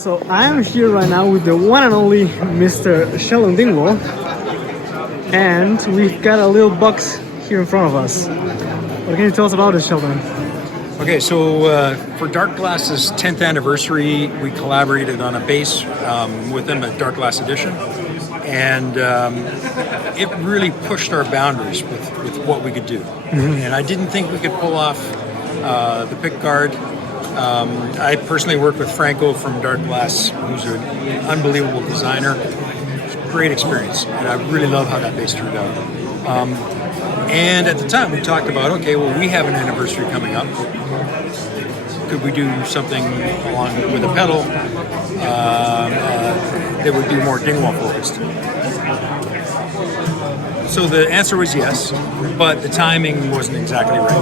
So I am here right now with the one and only Mr. Sheldon Dingwall, and we've got a little box here in front of us. What can you tell us about it, Sheldon? Okay, so for Dark Glass's 10th anniversary, we collaborated on a bass with them at Dark Glass Edition, and it really pushed our boundaries with what we could do. And I didn't think we could pull off the pick guard. I personally worked with Franco from Dark Glass, who's an unbelievable designer. It's a great experience, and I really love how that bass turned out. And at the time, we talked about, okay, well, we have an anniversary coming up. Could we do something along with a pedal that would be more Dingwall focused? So the answer was yes, but the timing wasn't exactly right.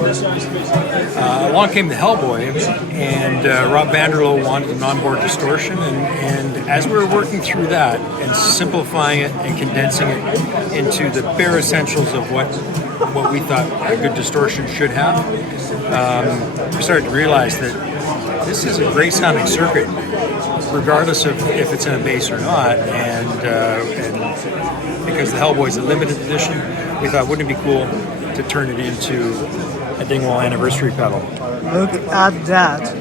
Along came the Hellboy, and Rob Vanderlo wanted an onboard distortion, and as we were working through that and simplifying it and condensing it into the bare essentials of what we thought a good distortion should have, we started to realize that this is a great sounding circuit, regardless of if it's in a bass or not, and because the Hellboy is a limited edition, we thought, wouldn't it be cool to turn it into a Dingwall anniversary pedal? Look at that.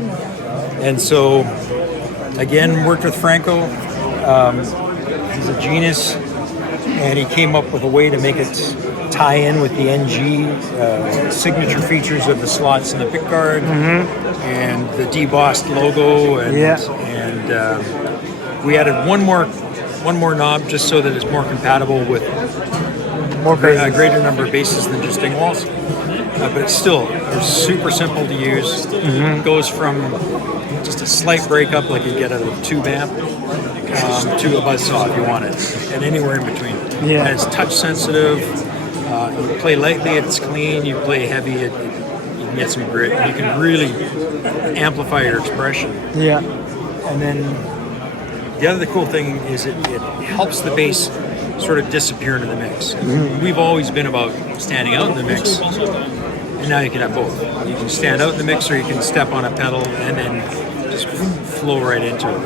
And so, again, worked with Franco. He's a genius, and he came up with a way to make it tie in with the NG signature features of the slots in the pickguard and the debossed logo, and we added one more knob just so that it's more compatible with a greater number of basses than just Dingwalls. But it's still super simple to use. It goes from just a slight breakup like you get out of a tube amp to a buzzsaw if you want it, and anywhere in between. Yeah. And it's touch sensitive. You play lightly, it's clean. You play heavy, you can get some grit. You can really amplify your expression. Yeah. And then the other cool thing is it helps the bass sort of disappear into the mix. We've always been about standing out in the mix, and now you can have both. You can stand out in the mix, or you can step on a pedal and then just flow right into it.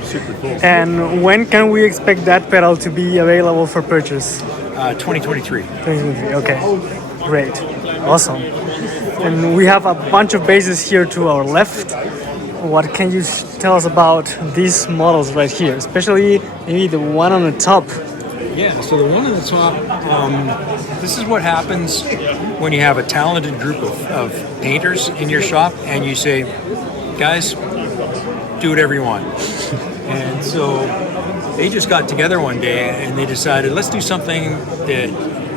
It's super cool. And when can we expect that pedal to be available for purchase? 2023. 2023, okay. Great. Awesome. And we have a bunch of basses here to our left. What can you tell us about these models right here, especially maybe the one on the top? Yeah, so the one on the top, this is what happens when you have a talented group of painters in your shop and you say, guys, do whatever you want. And so they just got together one day and they decided, let's do something that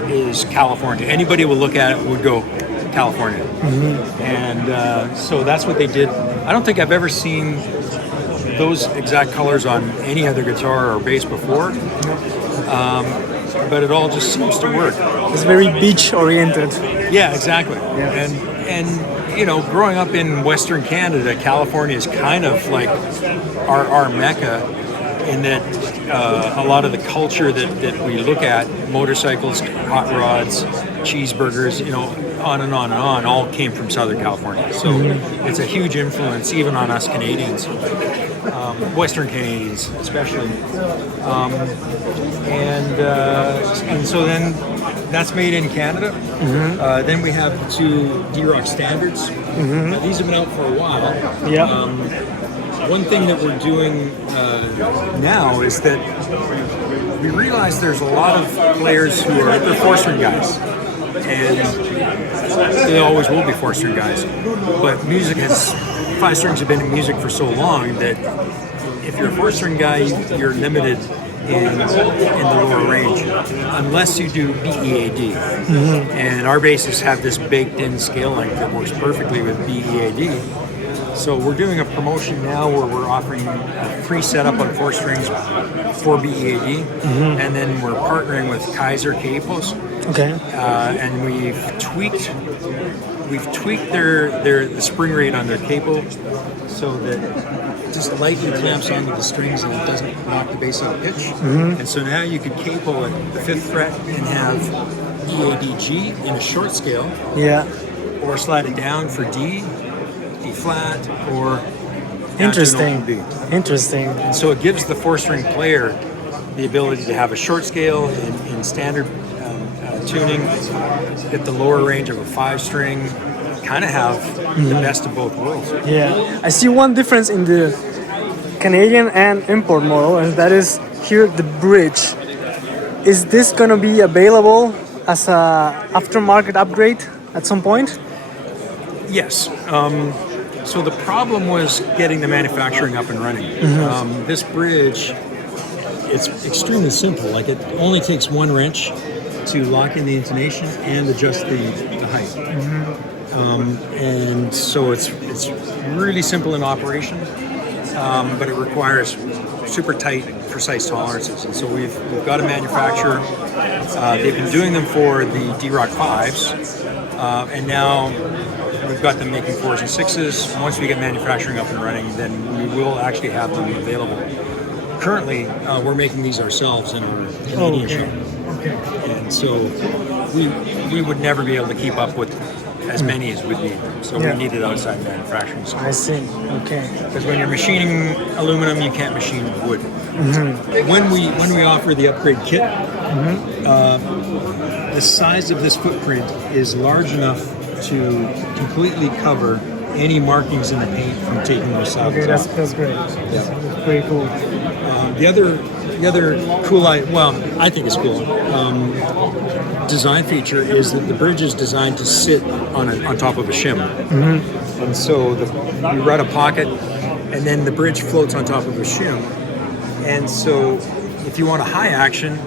is California. Anybody will look at it would go, California. And so that's what they did. I don't think I've ever seen those exact colors on any other guitar or bass before, but it all just seems to work. It's very beach oriented. Yeah, exactly. Yeah. And you know, growing up in Western Canada, California is kind of like our mecca, in that a lot of the culture that we look at, motorcycles, hot rods, cheeseburgers, you know, on and on and on, all came from Southern California. So it's a huge influence even on us Canadians, Western Canadians especially. And so then that's made in Canada. Then we have the two D-Roc standards. These have been out for a while. Yeah. One thing that we're doing now is that we realize there's a lot of players who are, they're four-string guys, and they always will be four-string guys, but music has, five strings have been in music for so long that if you're a four-string guy, you're limited in the lower range, unless you do BEAD. And our basses have this baked-in scale length that works perfectly with BEAD. So we're doing a promotion now where we're offering a free setup on four strings for BEAD, and then we're partnering with Kaiser Cables. Okay. And we've tweaked the spring rate on their cable so that it just lightly clamps onto the strings and it doesn't knock the bass out of pitch. And so now you could cable at the 5th fret and have EADG in a short scale. Yeah. Or slide it down for D flat, or down to an open B. Interesting. And so it gives the 4-string player the ability to have a short scale in standard tuning, get the lower range of a 5-string, kind of have the best of both worlds. Yeah, I see one difference in the Canadian and import model, and that is here the bridge. Is this gonna be available as a aftermarket upgrade at some point? Yes. So the problem was getting the manufacturing up and running. This bridge, it's extremely simple. Like, it only takes one wrench to lock in the intonation and adjust the height. And so it's really simple in operation, but it requires super tight, precise tolerances. And so we've got a manufacturer. They've been doing them for the D-Roc 5s, and now we've got them making 4s and 6s. Once we get manufacturing up and running, then we will actually have them available. Currently, we're making these ourselves in our Canadian shop. And so we would never be able to keep up with as many as we'd need. So we needed outside manufacturing. So I see. Okay. because when you're machining aluminum, you can't machine wood. When we offer the upgrade kit, the size of this footprint is large enough to completely cover any markings in the paint from taking those sides. Okay, that's great. Yeah. That's pretty cool. The other cool, I think it's cool, design feature is that the bridge is designed to sit on top of a shim. And so you run a pocket, and then the bridge floats on top of a shim. And so if you want a high action,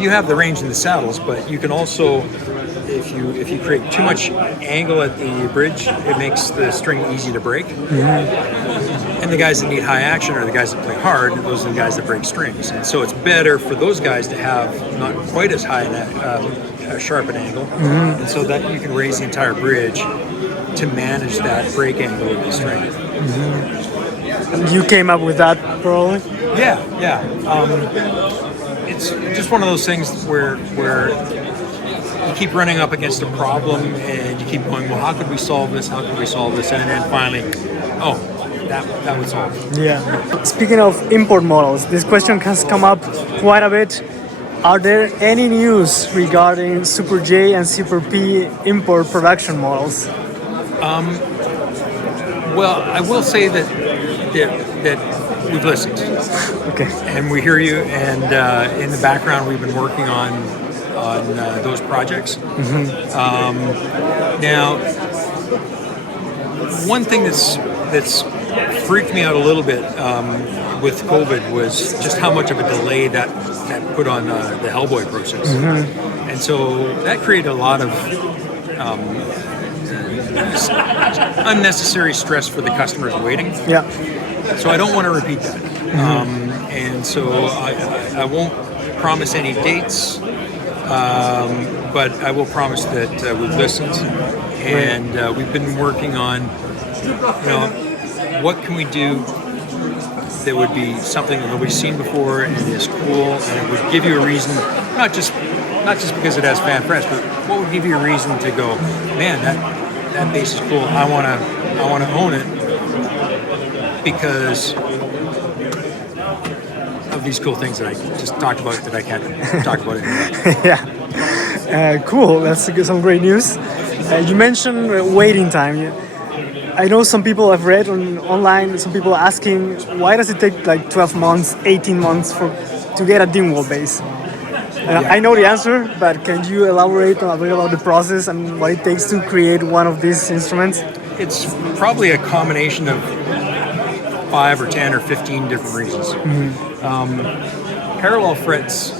you have the range in the saddles, but you can also, if you create too much angle at the bridge, it makes the string easy to break. And the guys that need high action are the guys that play hard, and those are the guys that break strings. And so it's better for those guys to have not quite as high a sharp an angle, and so that you can raise the entire bridge to manage that break angle of the string. You came up with that, probably? Yeah. It's just one of those things where you keep running up against a problem and you keep going, well, how could we solve this? How could we solve this? And then finally, that would solve it. Yeah. Speaking of import models, this question has come up quite a bit. Are there any news regarding Super J and Super P import production models? Well, I will say that we've listened. Okay. And we hear you, and in the background we've been working on those projects. Now, one thing that's freaked me out a little bit with COVID was just how much of a delay that put on the Hellboy process. And so that created a lot of unnecessary stress for the customers waiting. Yeah. So I don't want to repeat that. And so I won't promise any dates, but I will promise that we've listened, and we've been working on, what can we do that would be something that nobody's seen before and is cool, and it would give you a reason, not just because it has fan frets, but what would give you a reason to go, man, that bass is cool. I want to own it because of these cool things that I just talked about that I can't talk about anymore. Yeah. Cool. That's some great news. You mentioned waiting time. I know some people have read online, some people are asking, why does it take like 12 months, 18 months to get a Dingwall bass? And I know the answer, but can you elaborate a bit about the process and what it takes to create one of these instruments? It's probably a combination of 5 or 10 or 15 different reasons. Parallel frets,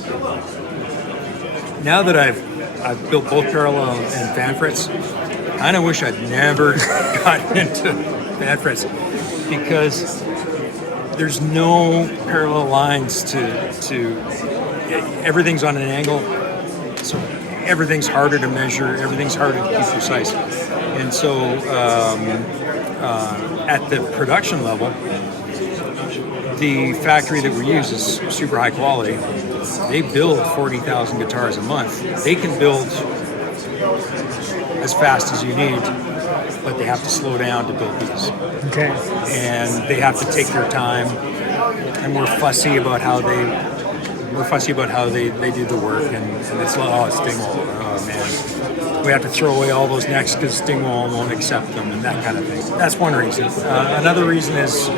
now that I've built both parallel and fan frets, I kind of wish I'd never gotten into fan frets, because there's no parallel lines to everything's on an angle, so everything's harder to measure, everything's harder to keep precise. And so at the production level, the factory that we use is super high quality. They build 40,000 guitars a month. They can build as fast as you need but they have to slow down to build these. Okay. And they have to take their time, and we're fussy about how they do the work, and it's like, it's Dingwall. Oh man, we have to throw away all those necks because Dingwall won't accept them, and that kind of thing. That's one reason. Another reason is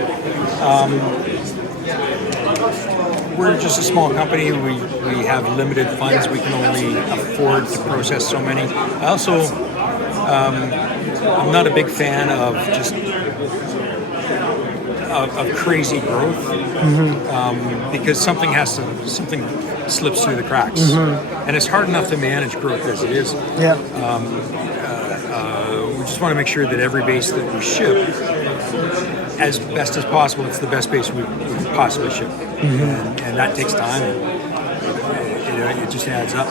we're just a small company. We have limited funds. We can only afford to process so many. I also, I'm not a big fan of just of crazy growth, because something slips through the cracks, and it's hard enough to manage growth as it is. Yeah. We just want to make sure that every bass that we ship, as best as possible, it's the best bass we can possibly ship, and that takes time. It just adds up.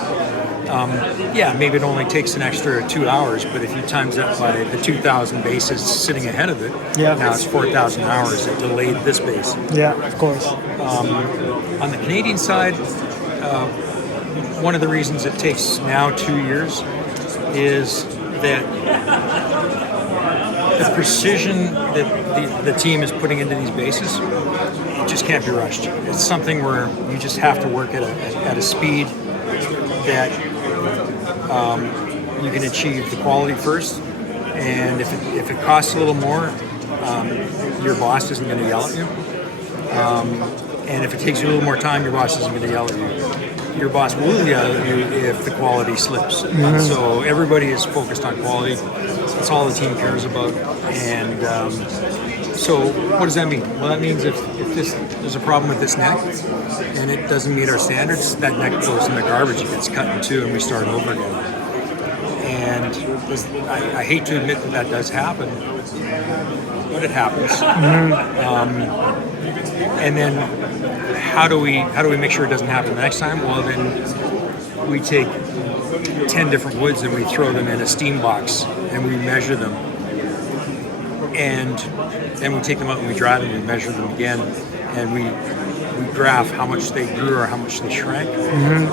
Maybe it only takes an extra 2 hours, but if you times that by the 2,000 bases sitting ahead of it, now it's 4,000 hours. It delayed this bass. Yeah, of course. On the Canadian side, one of the reasons it takes now 2 years is that the precision that the team is putting into these basses just can't be rushed. It's something where you just have to work at a speed that you can achieve the quality first, and if it costs a little more, your boss isn't going to yell at you. And if it takes you a little more time, your boss isn't going to yell at you. Your boss will yell at you if the quality slips. So everybody is focused on quality. That's all the team cares about. And so what does that mean? Well, that means if there's a problem with this neck and it doesn't meet our standards, that neck goes in the garbage. It gets cut in two and we start over again. And I hate to admit that does happen, but it happens. And then how do we make sure it doesn't happen the next time? Well, then we take 10 different woods and we throw them in a steam box and we measure them. And then we take them out and we dry them and measure them again, and we graph how much they grew or how much they shrank,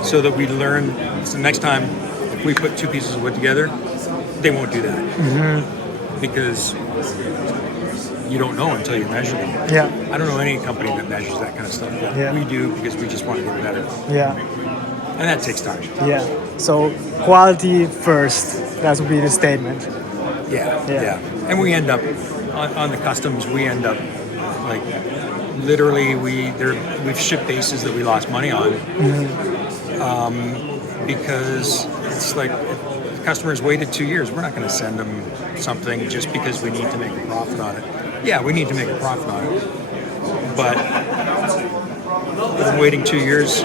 so that we learn. So next time, if we put two pieces of wood together, they won't do that, because you don't know until you measure them. Yeah. I don't know any company that measures that kind of stuff, but we do, because we just want to get better. Yeah. And that takes time. Yeah. So quality first. That would be the statement. Yeah. And we end up on the customs. We end up like literally we've shipped bases that we lost money on, because it's like the customers waited 2 years. We're not going to send them something just because we need to make a profit on it. Yeah, we need to make a profit on it, but waiting 2 years.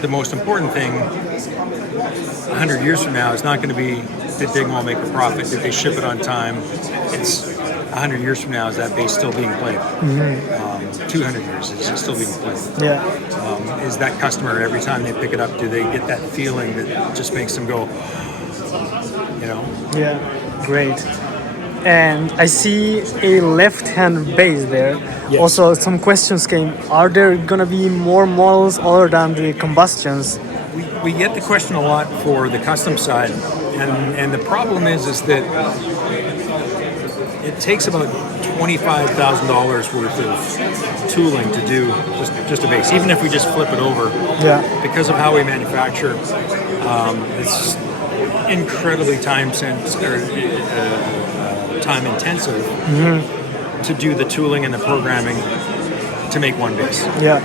The most important thing 100 years from now is not going to be, did Dingwall make a profit? Did they ship it on time? It's 100 years from now, is that bass still being played? 200 years, is it still being played? Yeah. Is that customer, every time they pick it up, do they get that feeling that just makes them go, you know? Yeah, great. And I see a left-hand bass there. Yes. Also, some questions came. Are there going to be more models other than the combustions? We get the question a lot for the custom side, and the problem is that it takes about $25,000 worth of tooling to do just a bass, even if we just flip it over. Yeah. Because of how we manufacture, it's incredibly time intensive to do the tooling and the programming to make one bass. Yeah.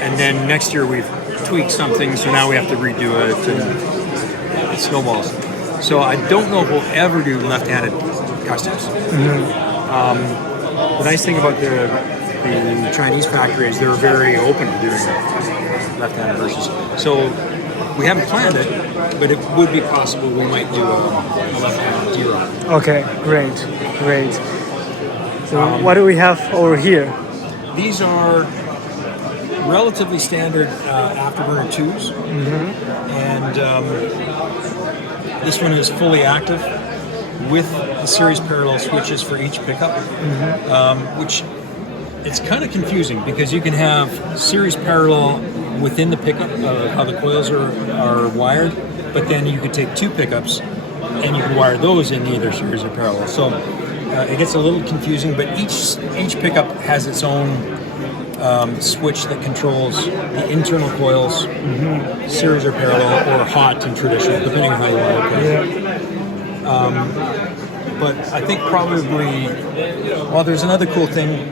And then next year we've tweaked something, so now we have to redo it, and it snowballs. So I don't know if we'll ever do left-handed customs. The nice thing about the Chinese factory is they're very open to doing left-handed versions. So we haven't planned it, but it would be possible we might do a left-handed D-Roc. Okay, great. So what do we have over here? These are relatively standard afterburner 2s, and this one is fully active with the series parallel switches for each pickup, which it's kind of confusing because you can have series parallel within the pickup, how the coils are wired, but then you could take two pickups and you can wire those in either series or parallel. So it gets a little confusing, but each pickup has its own switch that controls the internal coils, series or parallel, or hot and traditional, depending on how you want to look at it. But I think probably, well, there's another cool thing,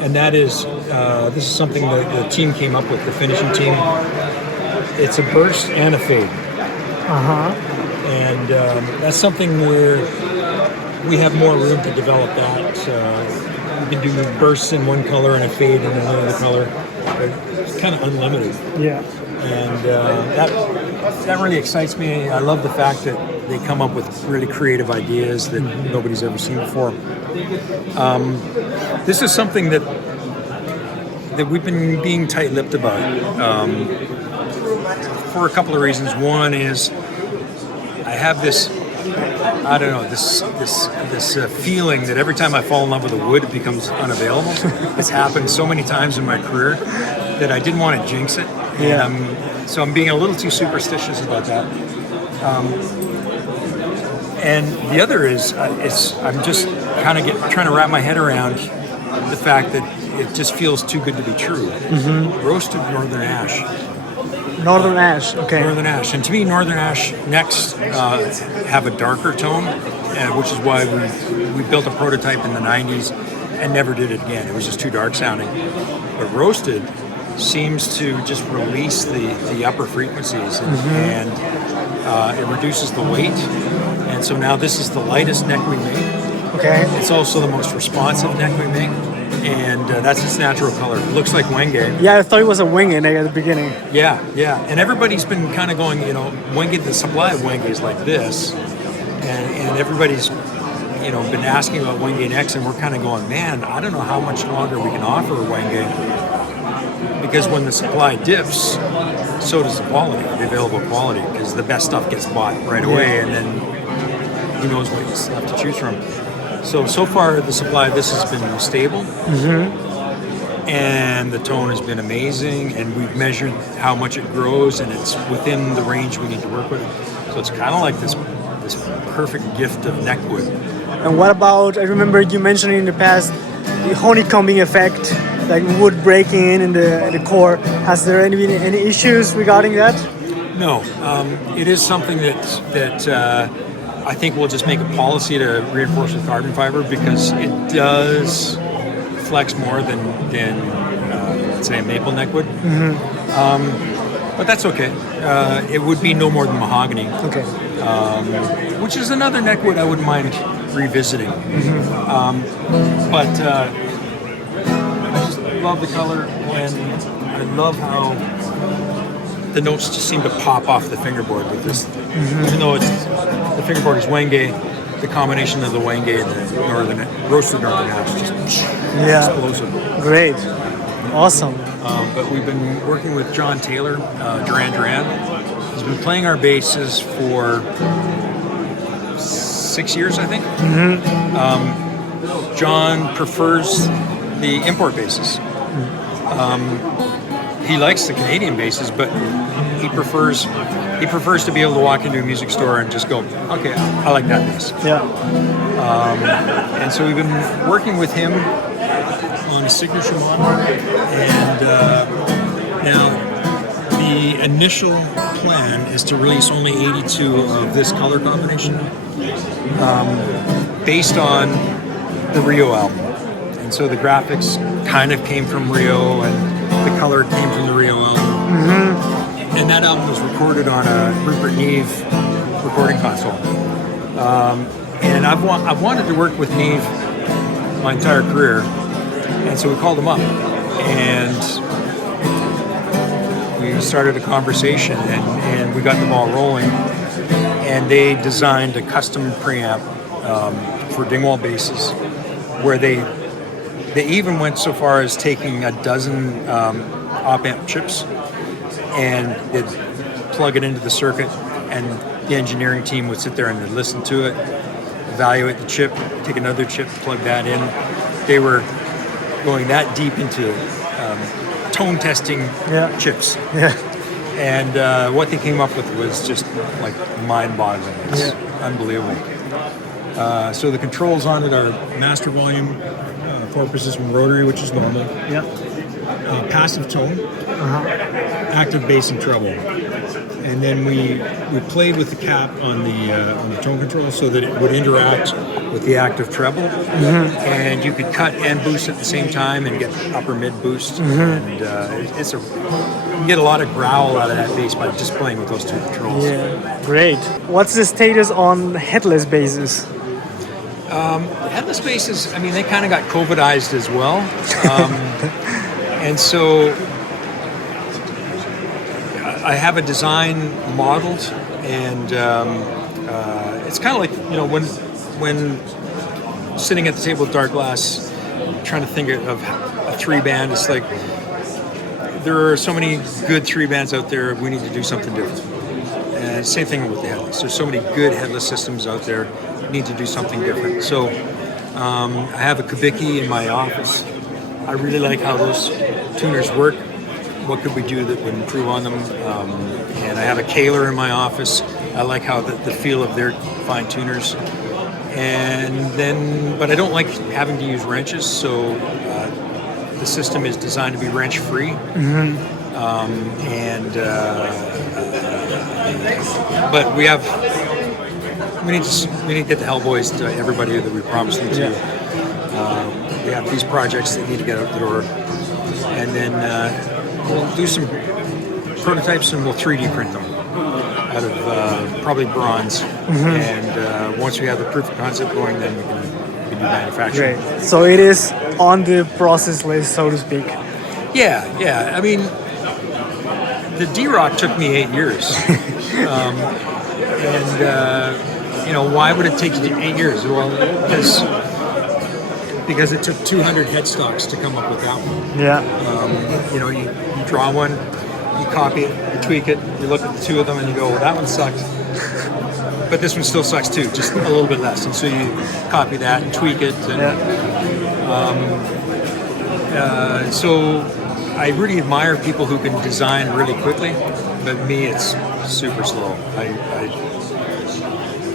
and that is, this is something that the team came up with, the finishing team. It's a burst and a fade. And that's something where we have more room to develop that. You can do bursts in one color and a fade in another color. It's kind of unlimited. Yeah. And that really excites me. I love the fact that they come up with really creative ideas that nobody's ever seen before. This is something that we've been being tight-lipped about for a couple of reasons. One is I have this, I don't know, this feeling that every time I fall in love with a wood, it becomes unavailable. It's happened so many times in my career that I didn't want to jinx it. Yeah. And so I'm being a little too superstitious about that. And the other is, I'm just kind of trying to wrap my head around the fact that it just feels too good to be true. Roasted northern ash. Northern ash, okay. Northern ash, and to me, northern ash necks have a darker tone, which is why we built a prototype in the '90s and never did it again. It was just too dark sounding. But roasted seems to just release the upper frequencies, and it reduces the weight. And so now this is the lightest neck we make. Okay. It's also the most responsive neck we make, and that's its natural color. It looks like Wenge. Yeah, I thought it was a wing in at the beginning. Yeah. And everybody's been kind of going, Wenge, the supply of Wenge is like this, and everybody's, been asking about Wenge necks, and we're kind of going, man, I don't know how much longer we can offer Wenge, because when the supply dips, so does the quality, the available quality, because the best stuff gets bought right away, and then who knows what you have to choose from. So far, the supply of this has been stable, and the tone has been amazing, and we've measured how much it grows, and it's within the range we need to work with. So it's kind of like this perfect gift of neck wood. And what about, I remember you mentioned in the past, the honeycombing effect, like wood breaking in the core. Has there been any issues regarding that? No, it is something that I think we'll just make a policy to reinforce with carbon fiber, because it does flex more than let's say, a maple neck wood. But that's okay. It would be no more than mahogany. Okay. Which is another neck wood I wouldn't mind revisiting. But I just love the color, and I love how the notes just seem to pop off the fingerboard with this. Even though the fingerboard is Wenge, the combination of the Wenge and the roasted northern ash just explosive. Great. Awesome. But we've been working with John Taylor, Duran. He's been playing our basses for 6 years, I think. John prefers the import basses. He likes the Canadian basses, but he prefers to be able to walk into a music store and just go, okay, I like that bass. Yeah. And so we've been working with him on a signature model, and now the initial plan is to release only 82 of this color combination, based on the Rio album. And so the graphics kind of came from Rio, and the color came from the Rio album. And that album was recorded on a Rupert Neve recording console. And I've wanted to work with Neve my entire career, and so we called him up, and we started a conversation, and we got the ball rolling, and they designed a custom preamp for Dingwall basses, where they even went so far as taking a dozen op-amp chips, and they'd plug it into the circuit, and the engineering team would sit there and they'd listen to it, evaluate the chip, take another chip, plug that in. They were going that deep into tone testing chips. Yeah. And what they came up with was just like mind-boggling. It's unbelievable. So the controls on it are master volume, 4 position rotary, which is normal. Yeah. Passive tone, active bass and treble. And then we played with the cap on the tone control so that it would interact with the active treble, and you could cut and boost at the same time and get upper mid boost. And you can get a lot of growl out of that bass by just playing with those two controls. Yeah, great. What's the status on headless basses? Headless basses, I mean, they kind of got COVIDized as well, and so I have a design modeled, and it's kind of like, you know, when sitting at the table with dark glass, trying to think of a 3-band, it's like there are so many good 3-bands out there. We need to do something different. And same thing with the headless. There's so many good headless systems out there. We need to do something different. So I have a Kubicki in my office. I really like how those tuners work. What could we do that would improve on them? And I have a Kaler in my office. I like how the feel of their fine tuners. And then, but I don't like having to use wrenches, so the system is designed to be wrench free. But we need to get the Hellboys to everybody that we promised them to. We have these projects that need to get out the door, and then we'll do some prototypes and we'll 3D print them out of probably bronze. And once we have the proof of concept going, then we can do manufacturing. Great. So it is on the process list, so to speak. Yeah. I mean, the D-Roc took me 8 years. You know, why would it take you 8 years? Well, because it took 200 headstocks to come up with that one. Yeah. You know, you draw one, you copy it, you tweak it, you look at the two of them and you go, well, that one sucked. But this one still sucks too, just a little bit less. And so you copy that and tweak it. And so I really admire people who can design really quickly, but me, it's super slow. I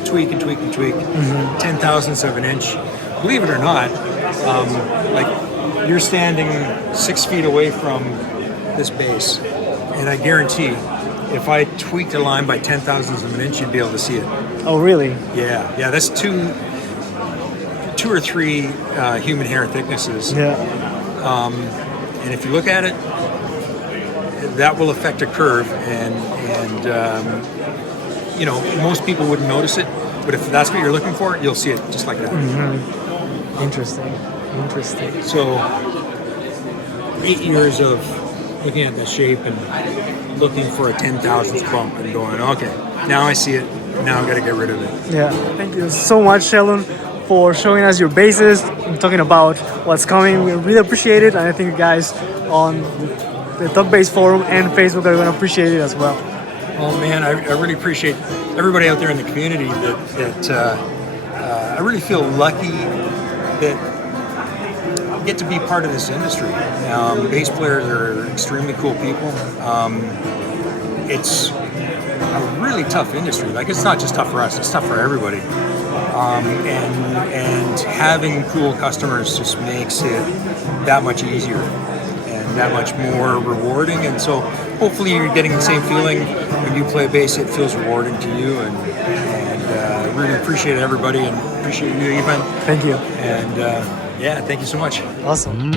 tweak and tweak and tweak, 10,000ths of an inch. Believe it or not, like you're standing 6 feet away from this bass, and I guarantee if I tweaked a line by 10,000ths of an inch, you'd be able to see it. Oh, really? Yeah. That's two or three human hair thicknesses. Yeah. And if you look at it, that will affect a curve, and you know, most people wouldn't notice it, but if that's what you're looking for, you'll see it just like that. Interesting. So 8 years of looking at the shape and looking for a 10,000th bump and going, okay, now I see it, now I've got to get rid of it. Yeah. Thank you so much, Sheldon, for showing us your basses and talking about what's coming. We really appreciate it, and I think you guys on the Talk Bass forum and Facebook are going to appreciate it as well. Oh man, I really appreciate everybody out there in the community that I really feel lucky that I get to be part of this industry. Bass players are extremely cool people. It's a really tough industry. Like, it's not just tough for us, it's tough for everybody. And having cool customers just makes it that much easier and that much more rewarding. And so hopefully you're getting the same feeling when you play bass. It feels rewarding to you, and really appreciate everybody, and appreciate you, Ivan. Thank you. And yeah, thank you so much. Awesome.